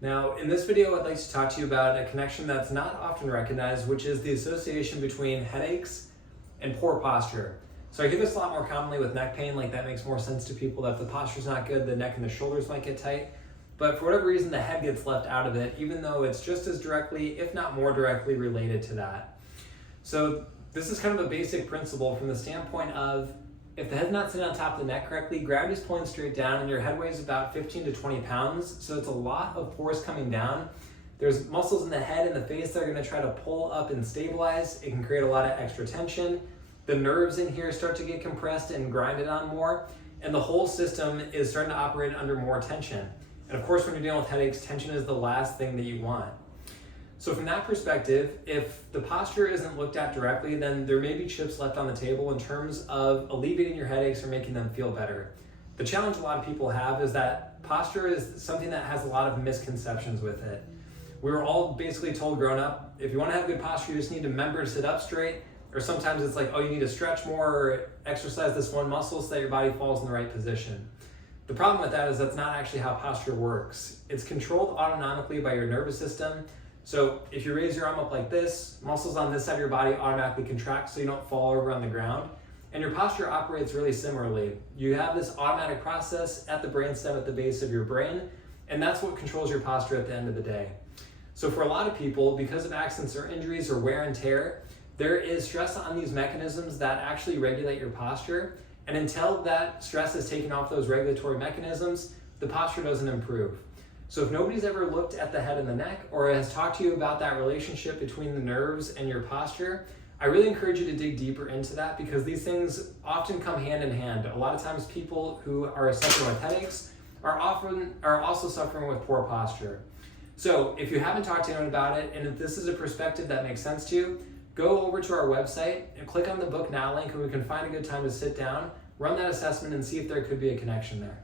Now, in this video, I'd like to talk to you about a connection that's not often recognized, which is the association between headaches and poor posture. So I hear this a lot more commonly with neck pain, like that makes more sense to people that if the posture's not good, the neck and the shoulders might get tight. But for whatever reason, the head gets left out of it, even though it's just as directly, if not more directly related to that. So this is kind of a basic principle from the standpoint of if the head's not sitting on top of the neck correctly, gravity's pulling straight down and your head weighs about 15 to 20 pounds. So it's a lot of force coming down. There's muscles in the head and the face that are gonna try to pull up and stabilize. It can create a lot of extra tension. The nerves in here start to get compressed and grinded on more. And the whole system is starting to operate under more tension. And of course, when you're dealing with headaches, tension is the last thing that you want. So from that perspective, if the posture isn't looked at directly, then there may be chips left on the table in terms of alleviating your headaches or making them feel better. The challenge a lot of people have is that posture is something that has a lot of misconceptions with it. We were all basically told growing up, if you want to have good posture, you just need to remember to sit up straight. Or sometimes it's like, oh, you need to stretch more or exercise this one muscle so that your body falls in the right position. The problem with that is that's not actually how posture works. It's controlled autonomically by your nervous system. So if you raise your arm up like this, muscles on this side of your body automatically contract so you don't fall over on the ground. And your posture operates really similarly. You have this automatic process at the brainstem at the base of your brain, and that's what controls your posture at the end of the day. So for a lot of people, because of accidents or injuries or wear and tear, there is stress on these mechanisms that actually regulate your posture. And until that stress is taken off those regulatory mechanisms, the posture doesn't improve. So if nobody's ever looked at the head and the neck or has talked to you about that relationship between the nerves and your posture, I really encourage you to dig deeper into that because these things often come hand in hand. A lot of times people who are suffering with headaches are also suffering with poor posture. So if you haven't talked to anyone about it, and if this is a perspective that makes sense to you, go over to our website and click on the Book Now link and we can find a good time to sit down, run that assessment and see if there could be a connection there.